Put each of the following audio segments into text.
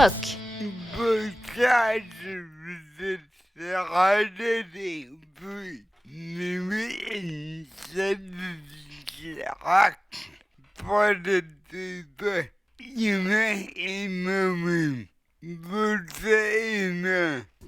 PhiPhirock. Podcast, vous êtes depuis Spéciale pour le débat humain et moi-même.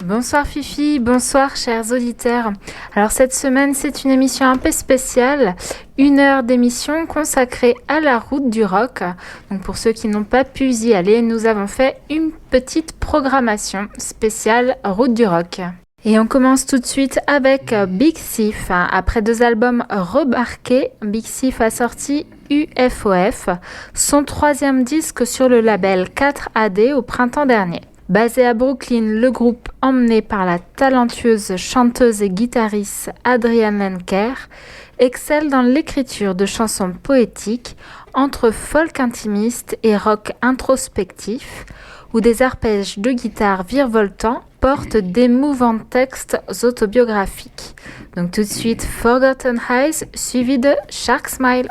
Bonsoir Fifi, bonsoir chers auditeurs. Alors cette semaine c'est une émission un peu spéciale, 1 heure d'émission consacrée à la route du rock. Donc pour ceux qui n'ont pas pu y aller, nous avons fait une petite programmation spéciale route du rock. Et on commence tout de suite avec Big Thief. Après 2 albums remarqués, Big Thief a sorti UFOF, son 3e disque sur le label 4AD au printemps dernier. Basé à Brooklyn, le groupe, emmené par la talentueuse chanteuse et guitariste Adrienne Lenker, excelle dans l'écriture de chansons poétiques entre folk intimiste et rock introspectif, où des arpèges de guitare virevoltants portent d'émouvants textes autobiographiques. Donc tout de suite, Forgotten Eyes, suivi de Shark Smile.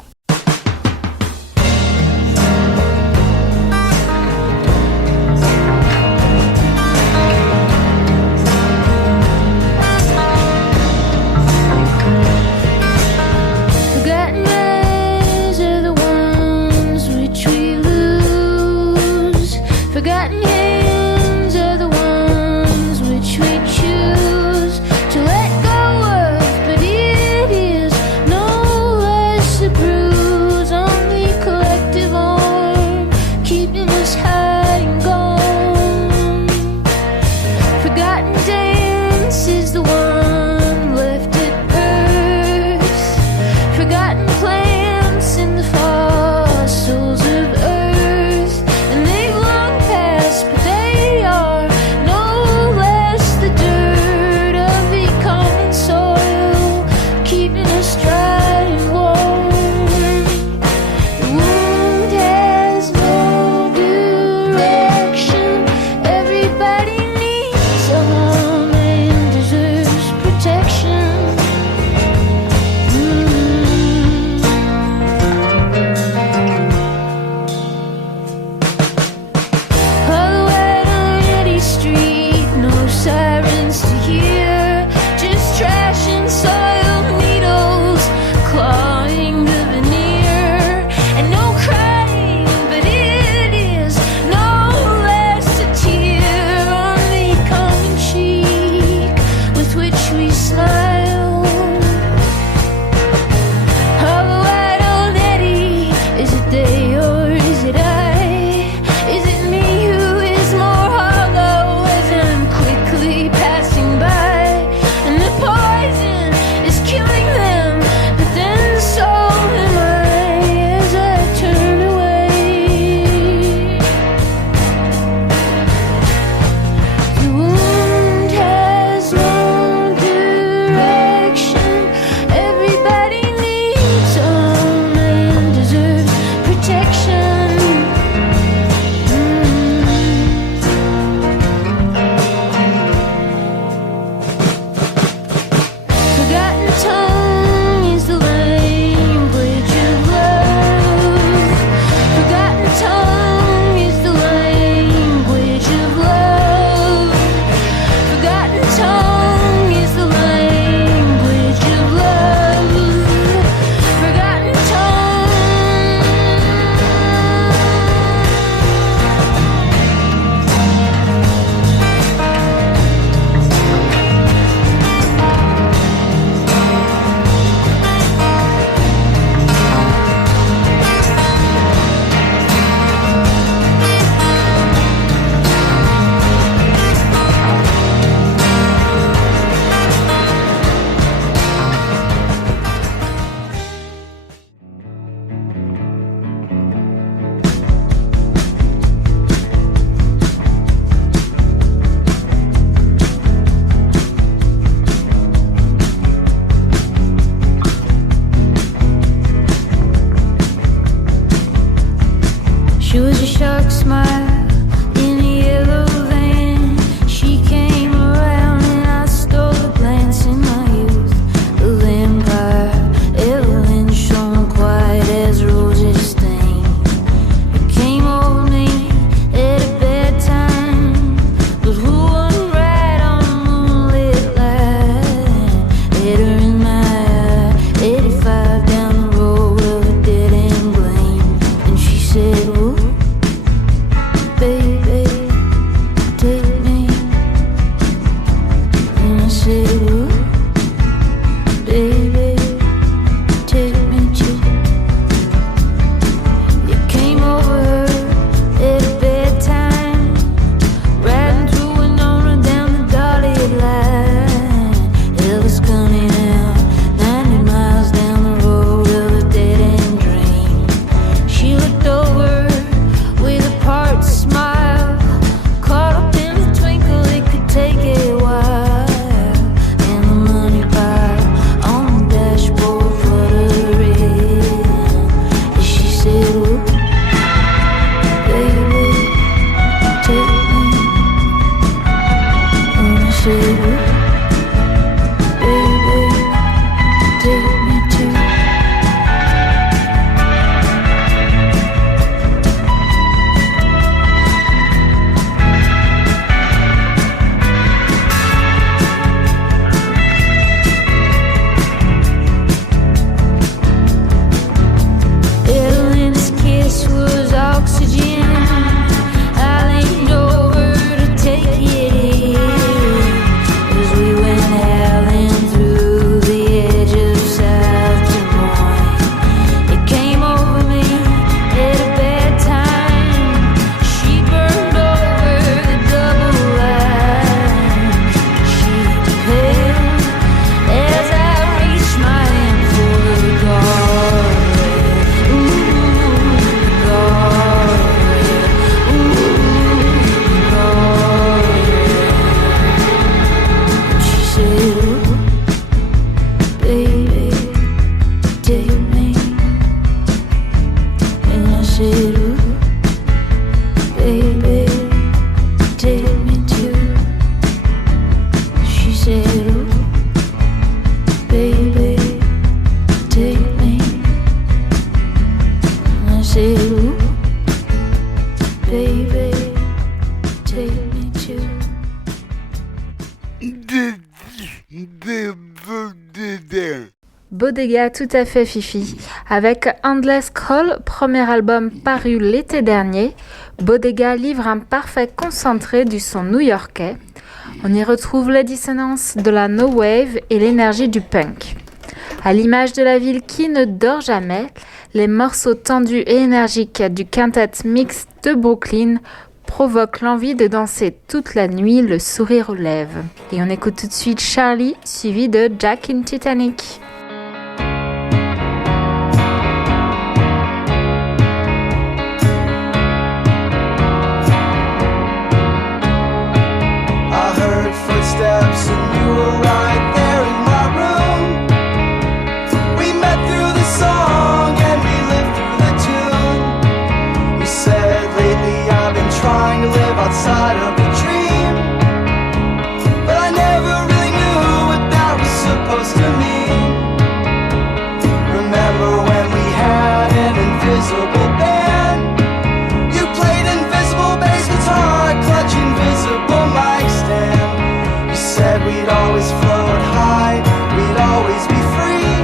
Passing by Bodega, tout à fait Fifi. Avec Endless Call, premier album paru l'été dernier, Bodega livre un parfait concentré du son new-yorkais. On y retrouve les dissonances de la no wave et l'énergie du punk. À l'image de la ville qui ne dort jamais, les morceaux tendus et énergiques du quintet mix de Brooklyn provoquent l'envie de danser toute la nuit, le sourire aux lèvres. Et on écoute tout de suite Charlie, suivi de Jack in Titanic. Footsteps and you were right there in my room. We met through the song and we lived through the tune. You said lately I've been trying to live outside of a dream, but I never really knew what that was supposed to mean. Remember when we had an invisible band? You played invisible bass guitar, clutch invisible mic stand. Said we'd always float high, we'd always be free,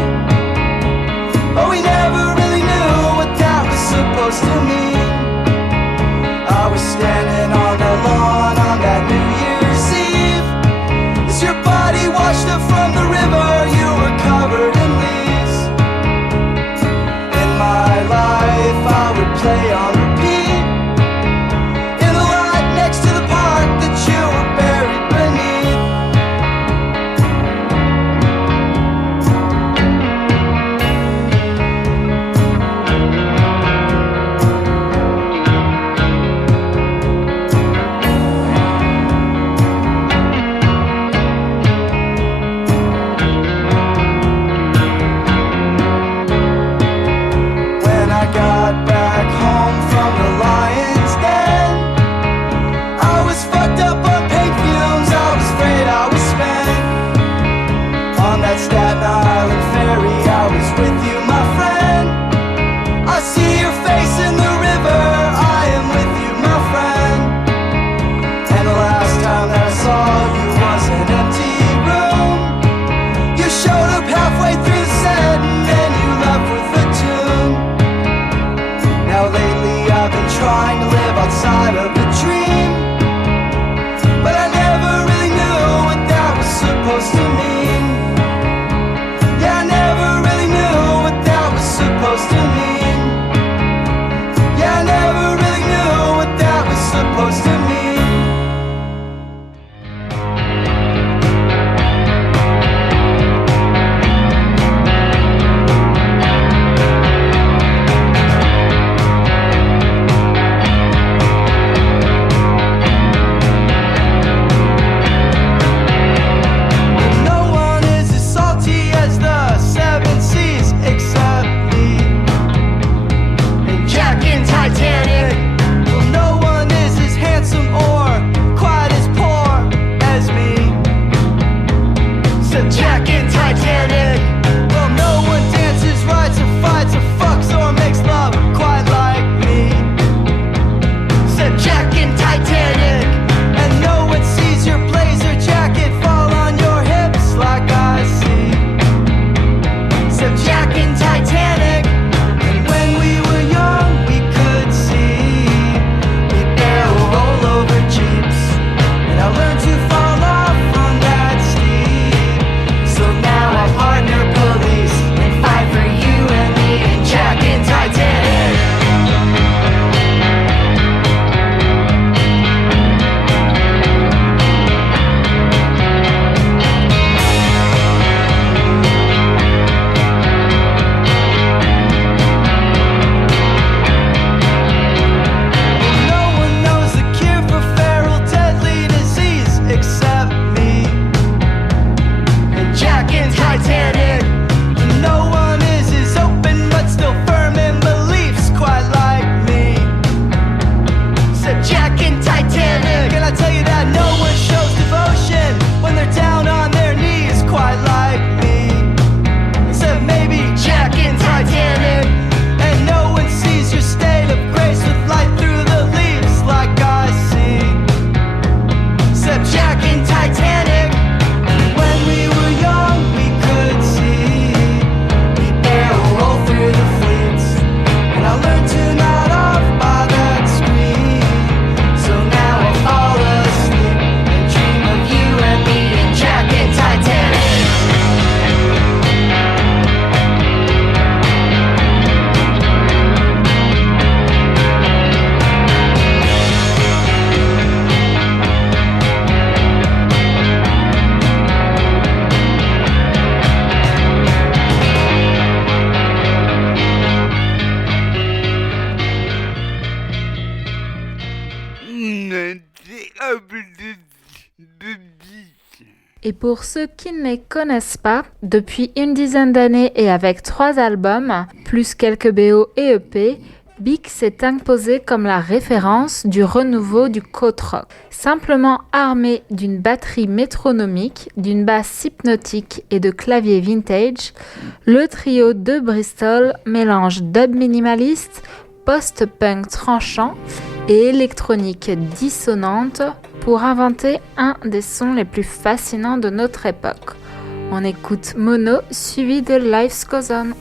but we never really knew what that was supposed to mean. I was standing on the lawn on that New Year's Eve, as your body washed up from the river, you were covered in leaves. In my life I would play on repeat, in the lot next to the park that you were buried beneath. Et pour ceux qui ne les connaissent pas, depuis une dizaine d'années et avec 3 albums, plus quelques BO et EP, Big s'est imposé comme la référence du renouveau du krautrock. Simplement armé d'une batterie métronomique, d'une basse hypnotique et de claviers vintage, le trio de Bristol mélange dub minimaliste, post-punk tranchant et électronique dissonante pour inventer un des sons les plus fascinants de notre époque. On écoute Mono suivi de Life's Goes On.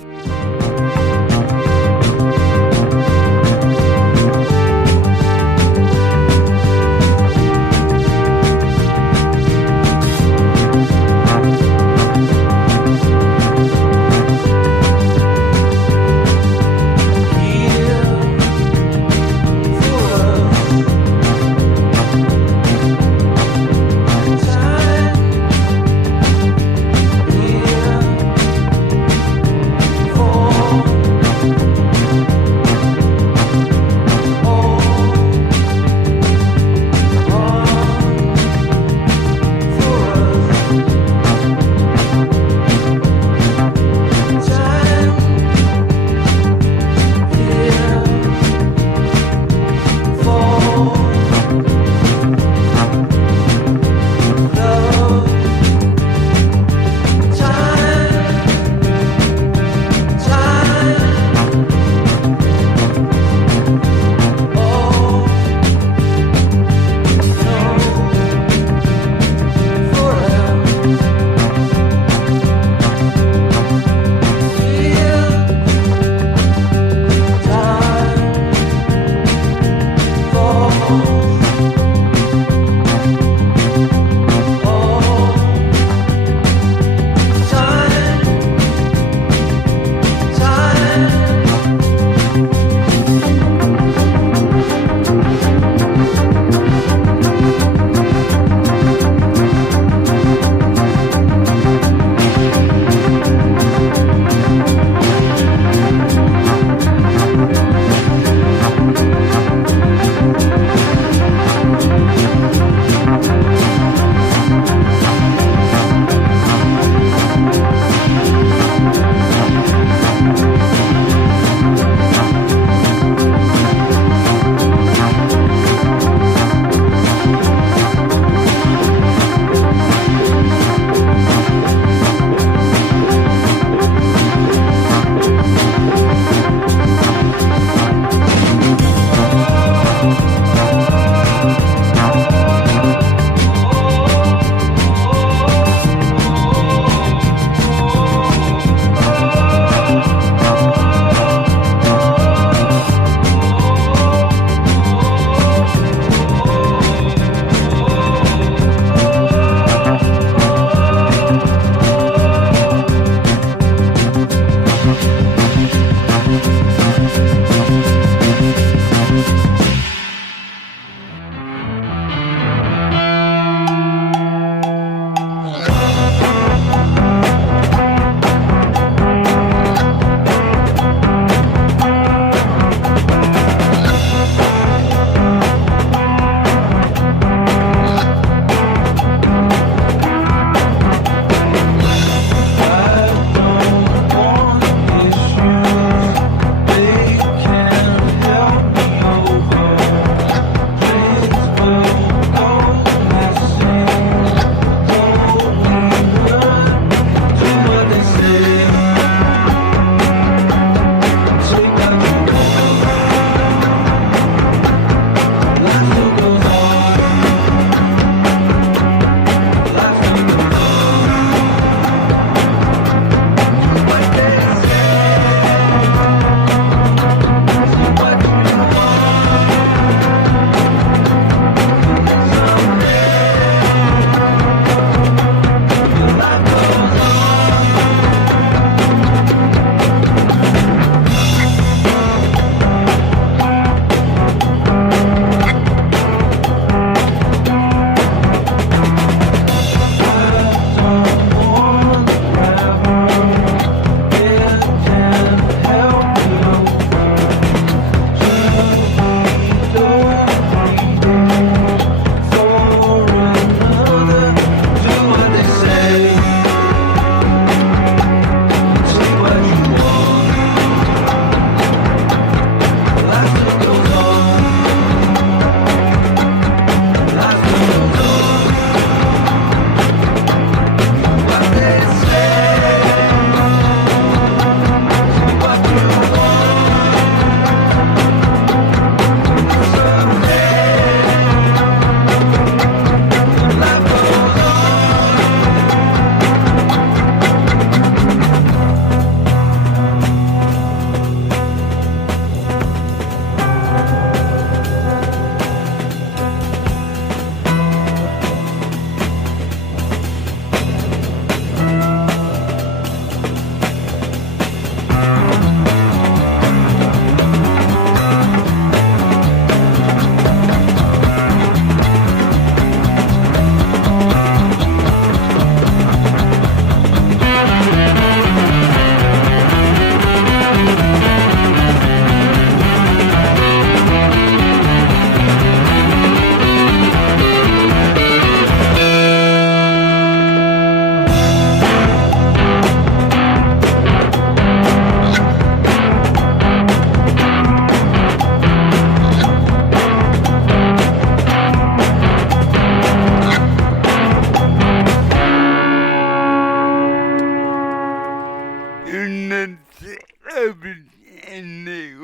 n'est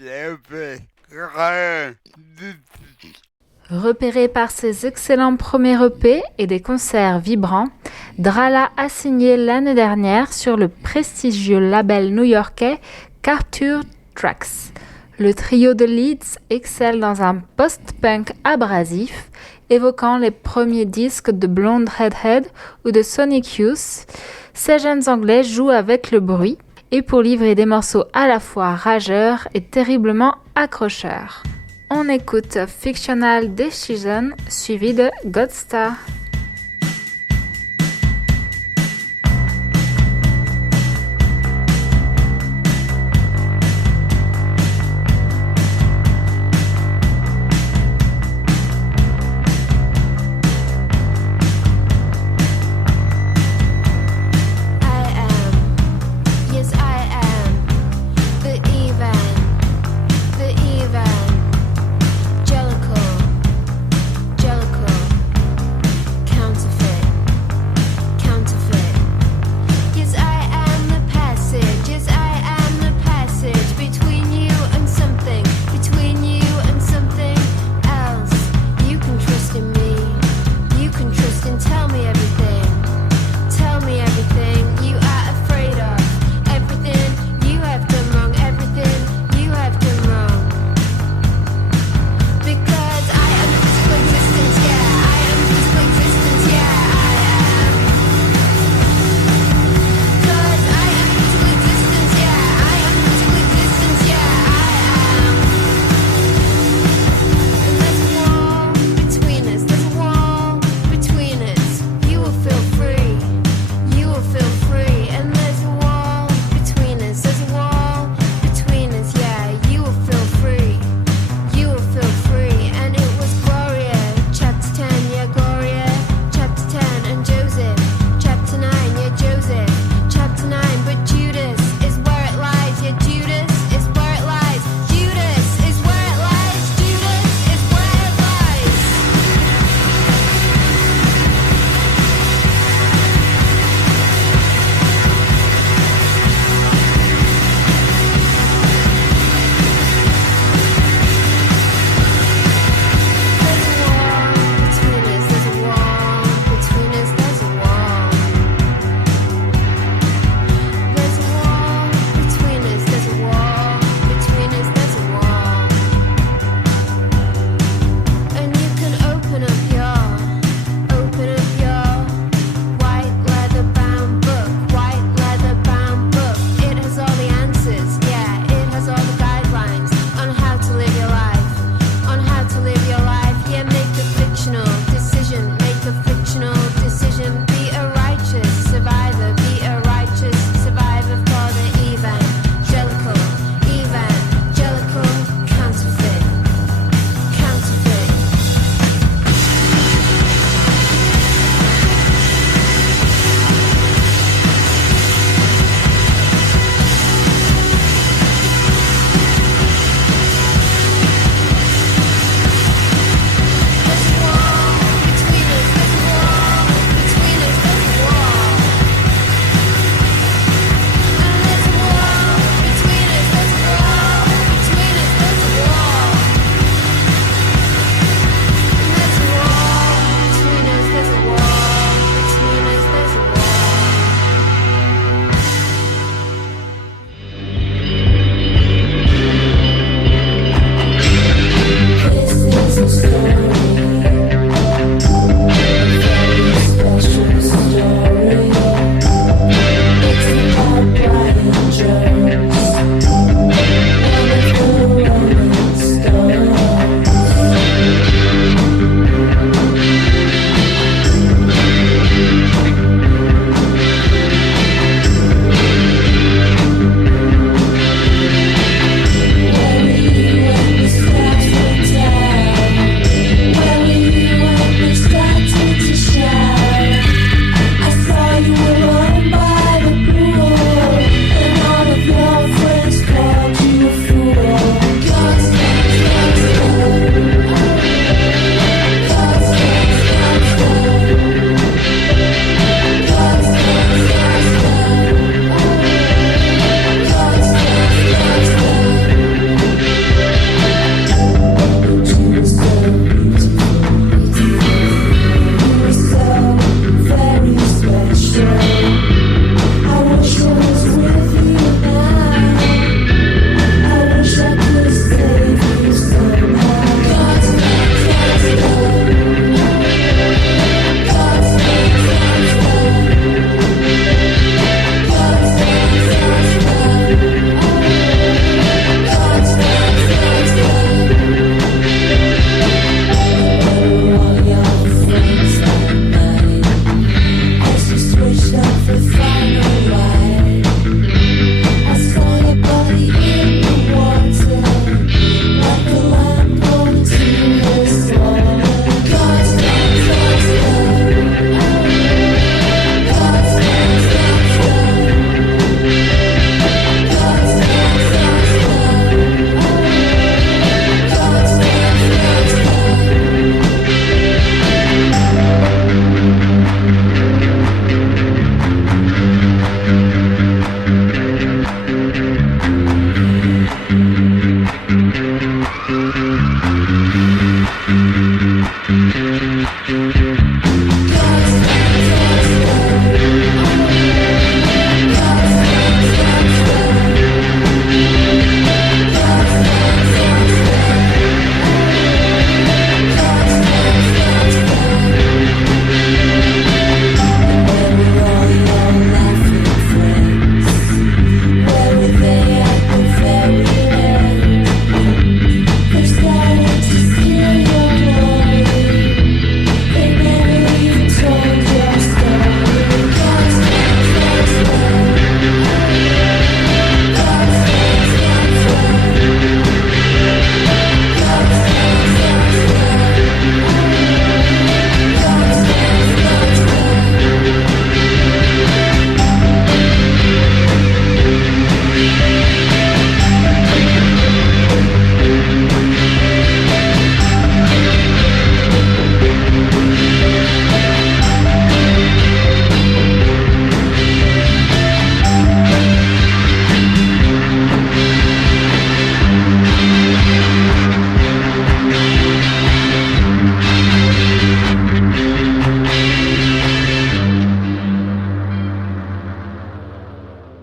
jamais rien de tout. Repéré par ses excellents premiers EP et des concerts vibrants, Drala a signé l'année dernière sur le prestigieux label new-yorkais Capture Tracks. Le trio de Leeds excelle dans un post-punk abrasif, évoquant les premiers disques de Blonde Redhead ou de Sonic Youth. Ces jeunes Anglais jouent avec le bruit et pour livrer des morceaux à la fois rageurs et terriblement accrocheurs. On écoute Fictional Decision suivi de Godstar.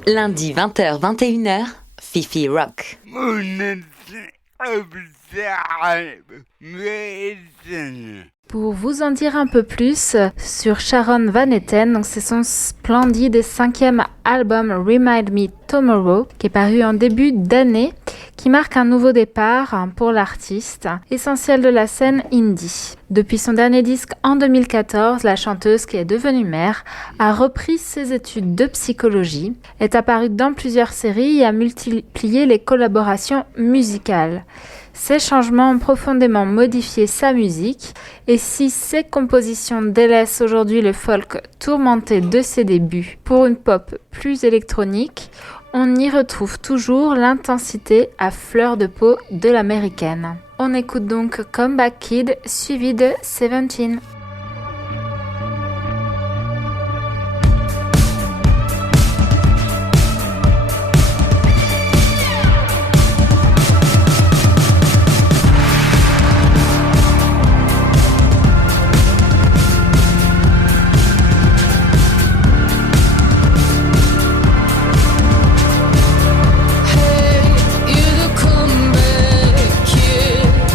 Lundi 20h-21h, PhiPhirock. Pour vous en dire un peu plus sur Sharon Van Etten, donc c'est son splendide et 5e album Remind Me Tomorrow qui est paru en début d'année, qui marque un nouveau départ pour l'artiste, essentiel de la scène indie. Depuis son dernier disque en 2014, la chanteuse qui est devenue mère a repris ses études de psychologie, est apparue dans plusieurs séries et a multiplié les collaborations musicales. Ces changements ont profondément modifié sa musique et si ses compositions délaissent aujourd'hui le folk tourmenté de ses débuts pour une pop plus électronique, on y retrouve toujours l'intensité à fleur de peau de l'américaine. On écoute donc Comeback Kid suivi de 17.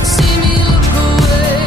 See me look away.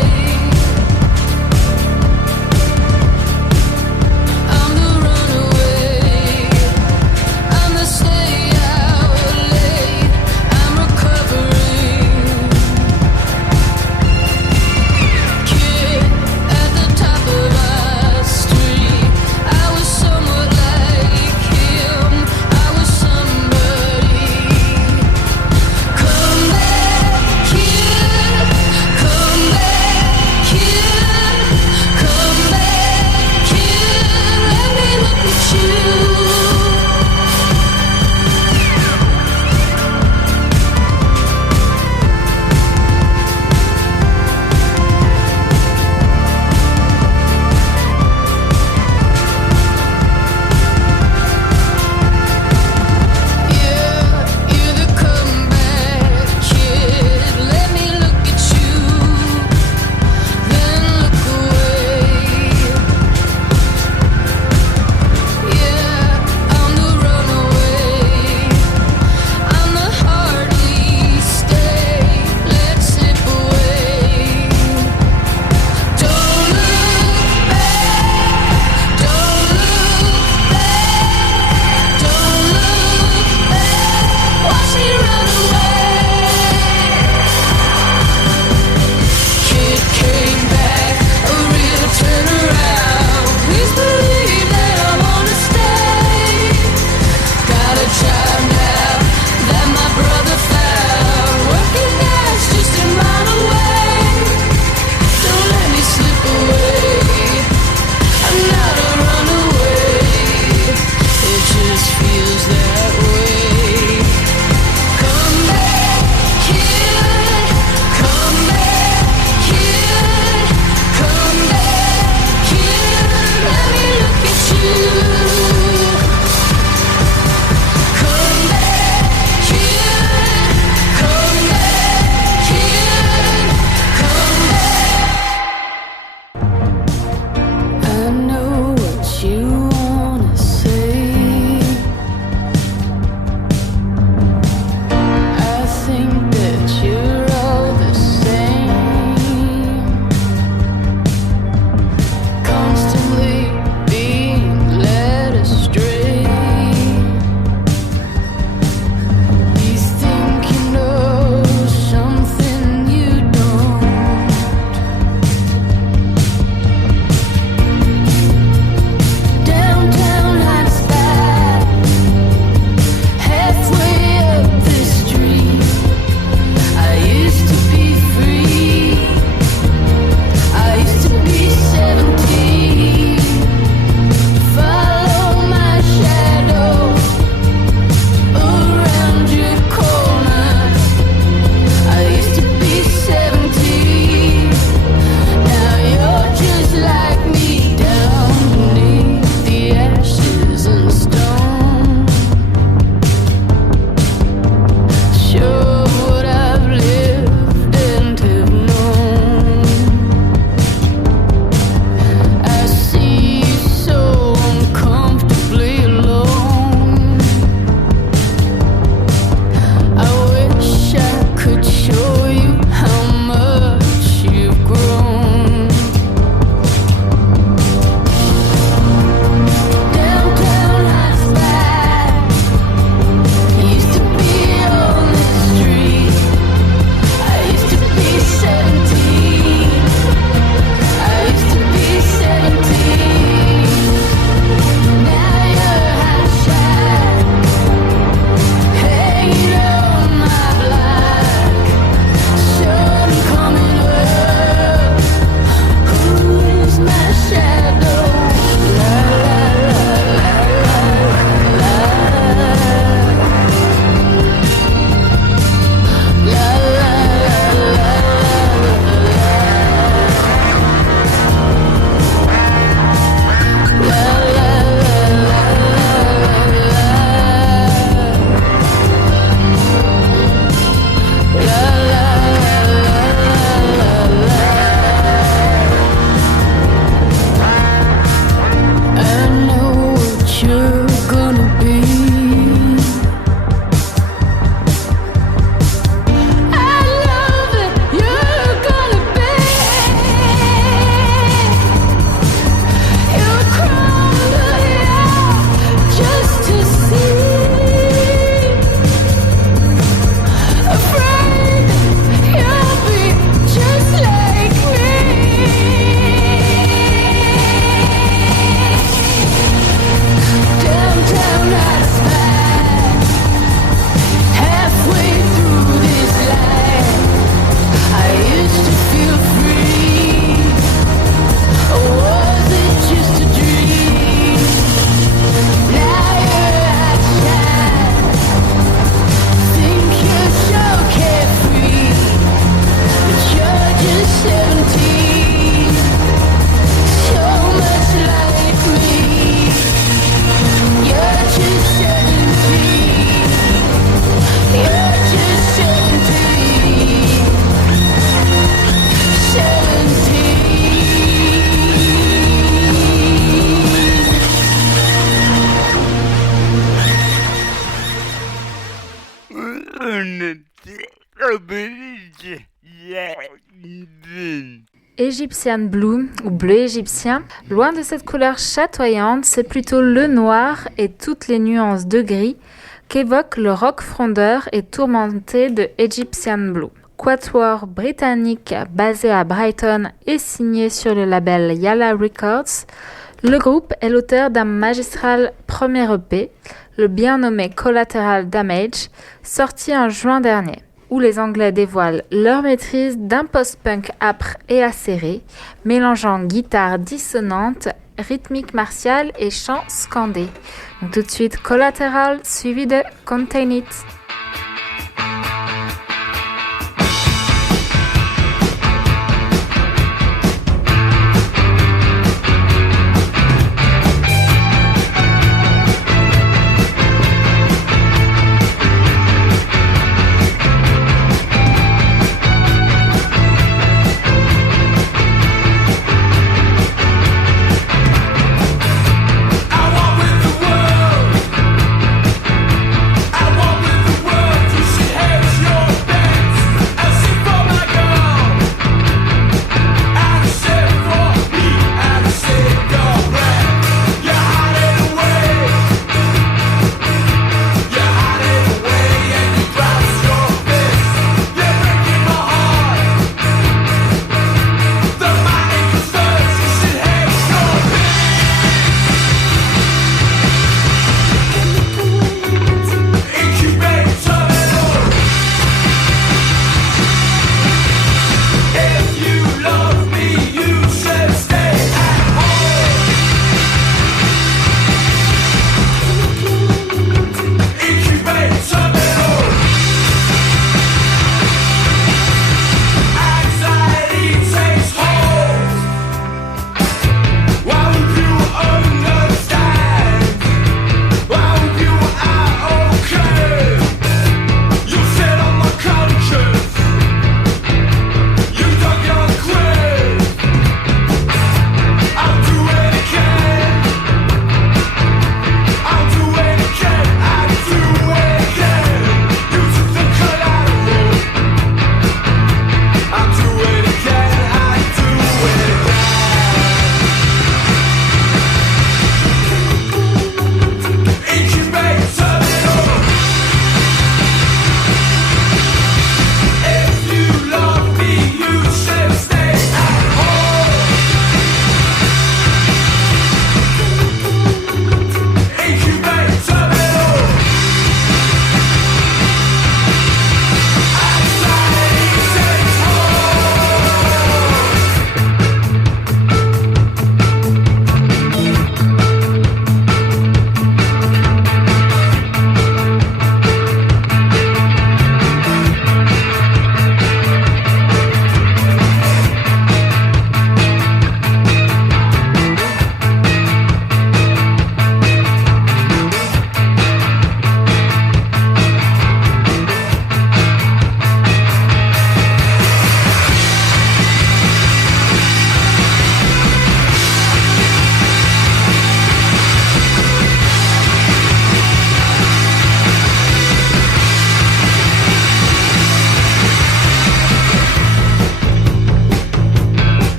Egyptian Blue ou bleu égyptien, loin de cette couleur chatoyante, c'est plutôt le noir et toutes les nuances de gris qu'évoque le rock frondeur et tourmenté de Egyptian Blue. Quatuor britannique basé à Brighton et signé sur le label Yala Records, le groupe est l'auteur d'un magistral premier EP, le bien nommé Collateral Damage, sorti en juin dernier, où les Anglais dévoilent leur maîtrise d'un post-punk âpre et acéré, mélangeant guitare dissonante, rythmique martiale et chant scandé. Donc tout de suite Collateral suivi de Contain It. I walk with the world. I walk with the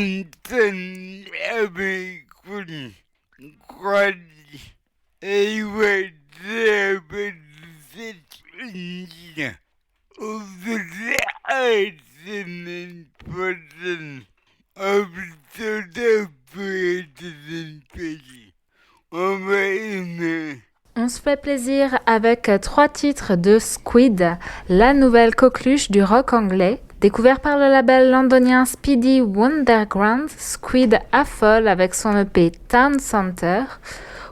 Johnson American Quality Anyway, the position of the Eisenman person of the President Peggy. On va aimer. On se fait plaisir avec 3 titres de Squid, la nouvelle coqueluche du rock anglais. Découvert par le label londonien Speedy Wonderground, Squid affole avec son EP Town Center,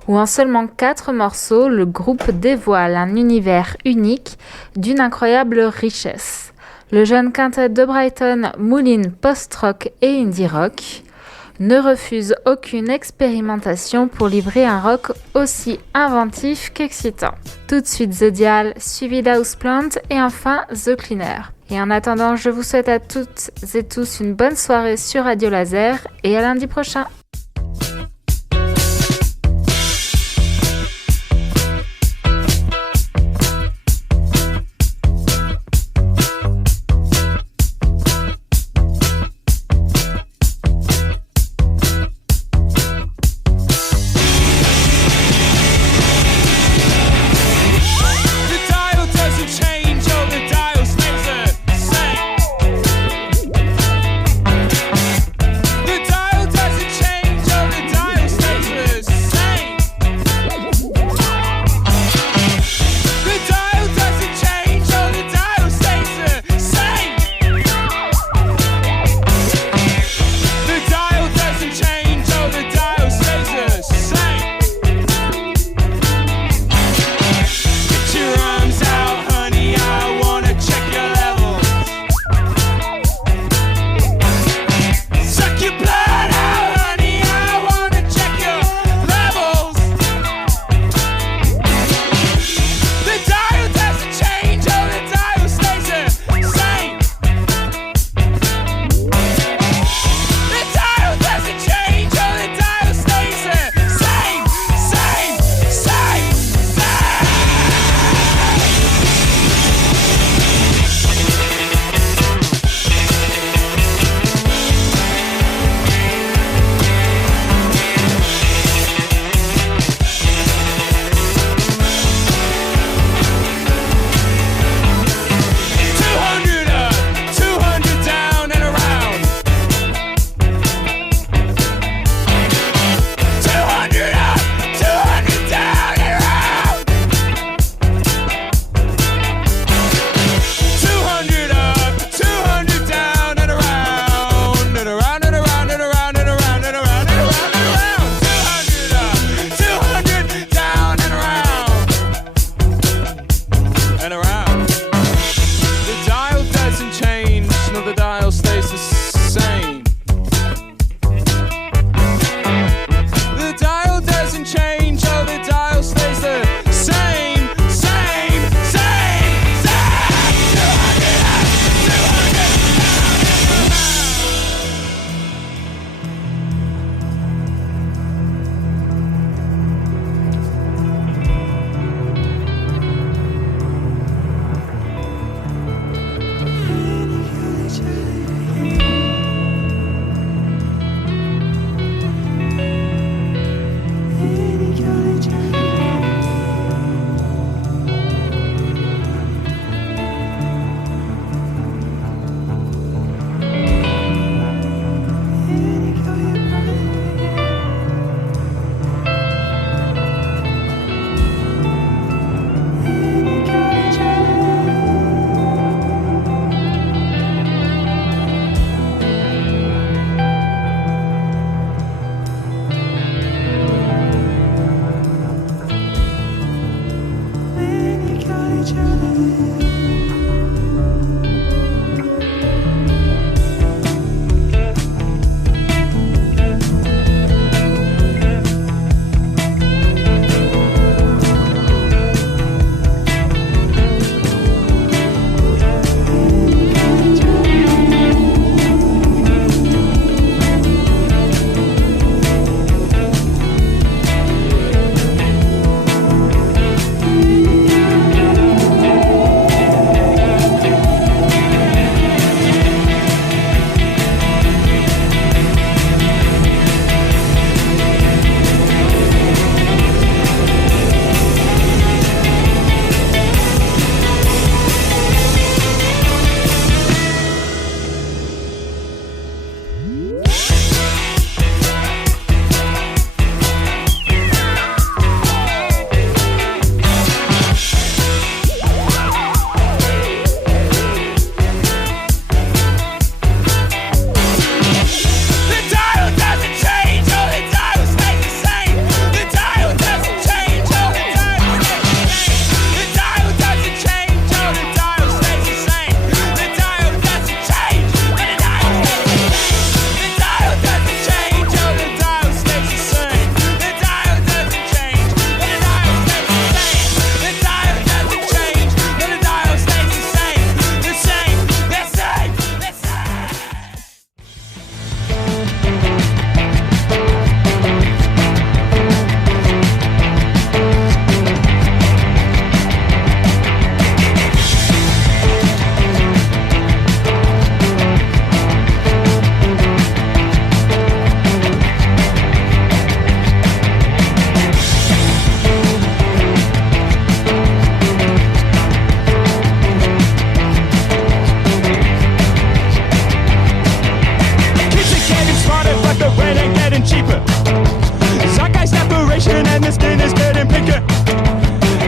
où en seulement 4 morceaux, le groupe dévoile un univers unique d'une incroyable richesse. Le jeune quintet de Brighton mouline post-rock et indie rock, ne refuse aucune expérimentation pour livrer un rock aussi inventif qu'excitant. Tout de suite The Dial, suivi d'Houseplant et enfin The Cleaner. Et en attendant, je vous souhaite à toutes et tous une bonne soirée sur Radio Laser et à lundi prochain. The dial doesn't change. but the rent ain't getting cheaper. Zeitgeist separation and the skin is getting pinker.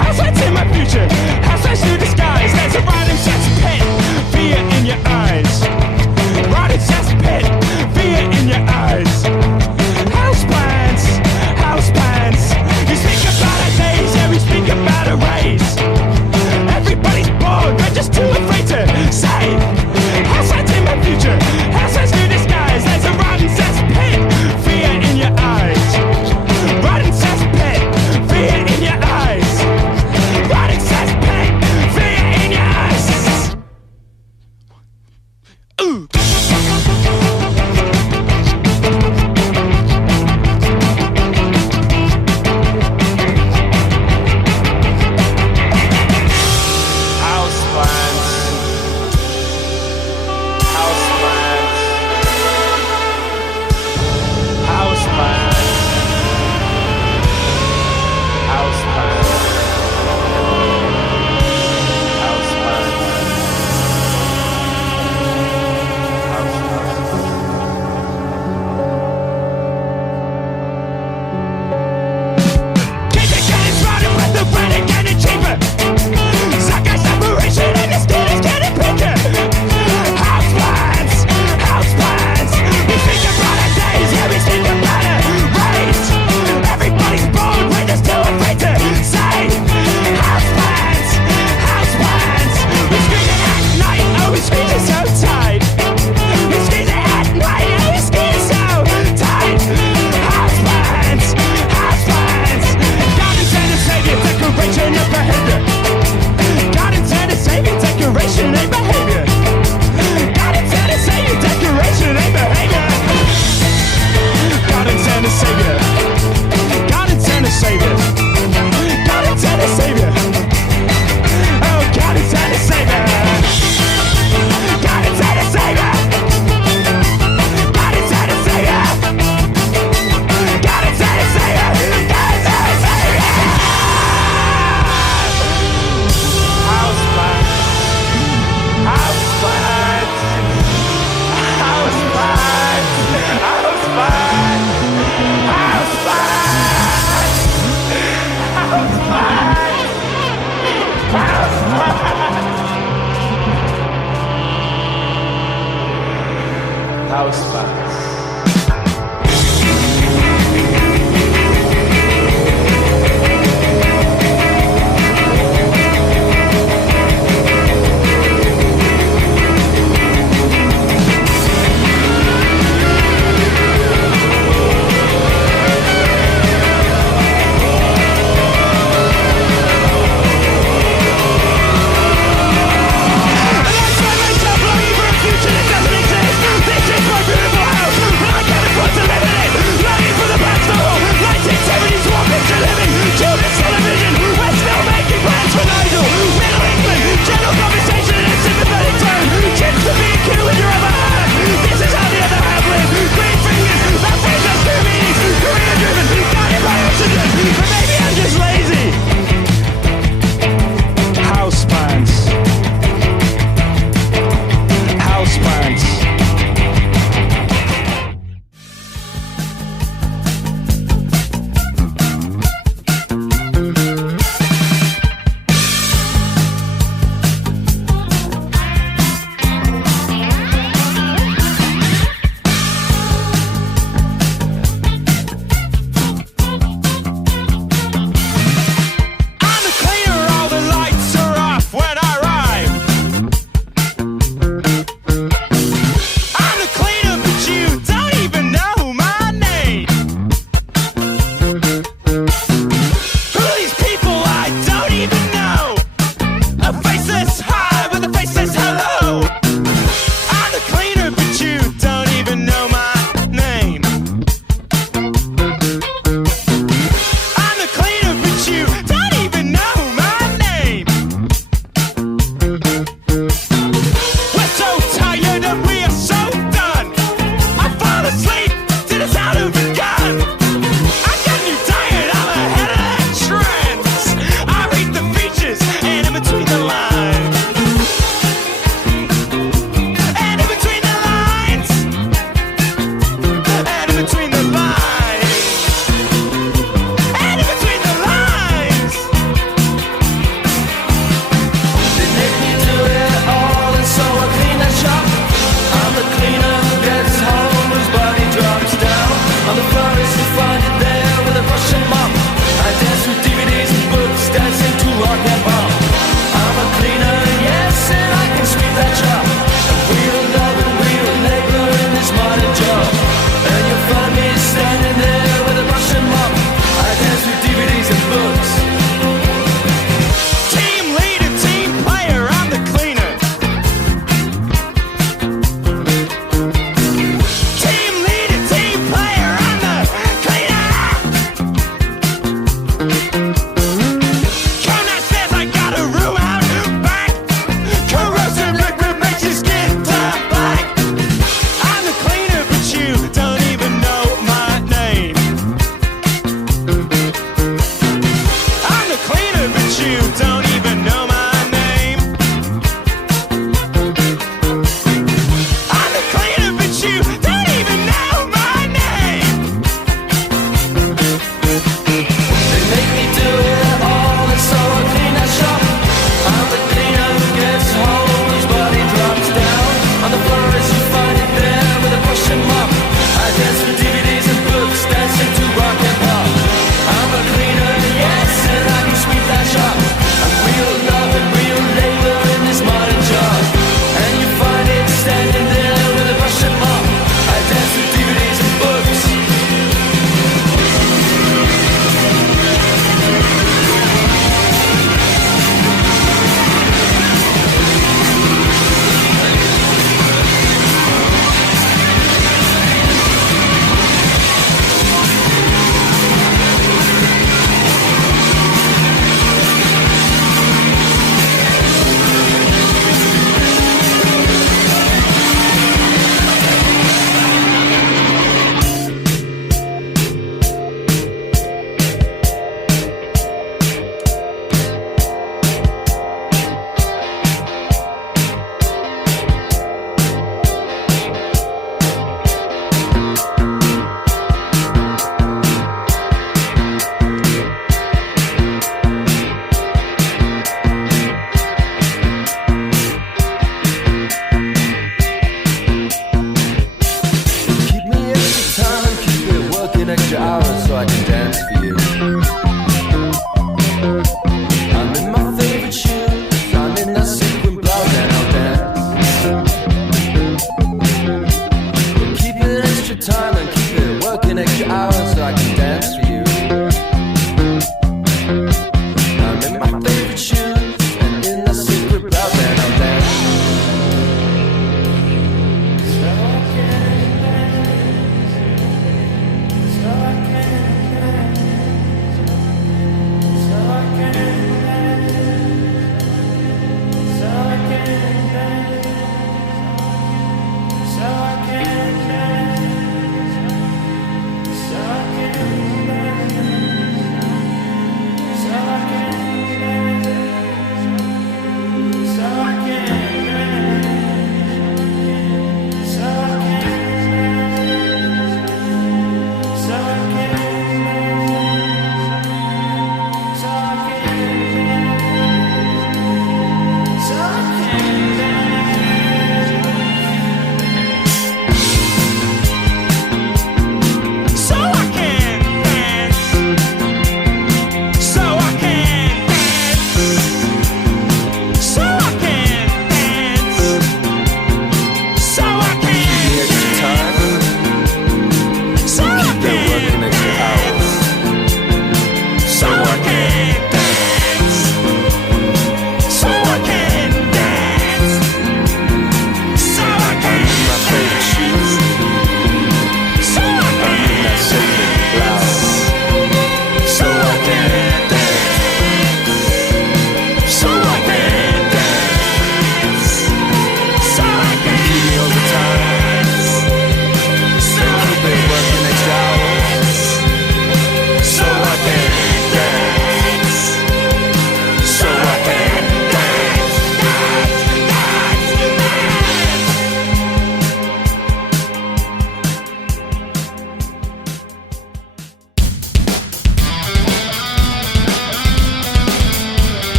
Housewives in my future, housewives through the skies. There's a rotting cesspit, fear in your eyes. Rotting cesspit, fear in your eyes. Houseplants, houseplants. You speak about our days, yeah, we speak about a race. Everybody's bored, they're just too afraid to say. Housewives in my future, housewives through the skies. There's a rotting cesspit, fear in your eyes. Rotting cesspit, fear in your eyes. Rotting cesspit, fear I can dance for you. I'm in my favorite shoes, I'm in that sequin blouse and I'll dance. Keep it extra time and keep it working extra hours so I can dance for you.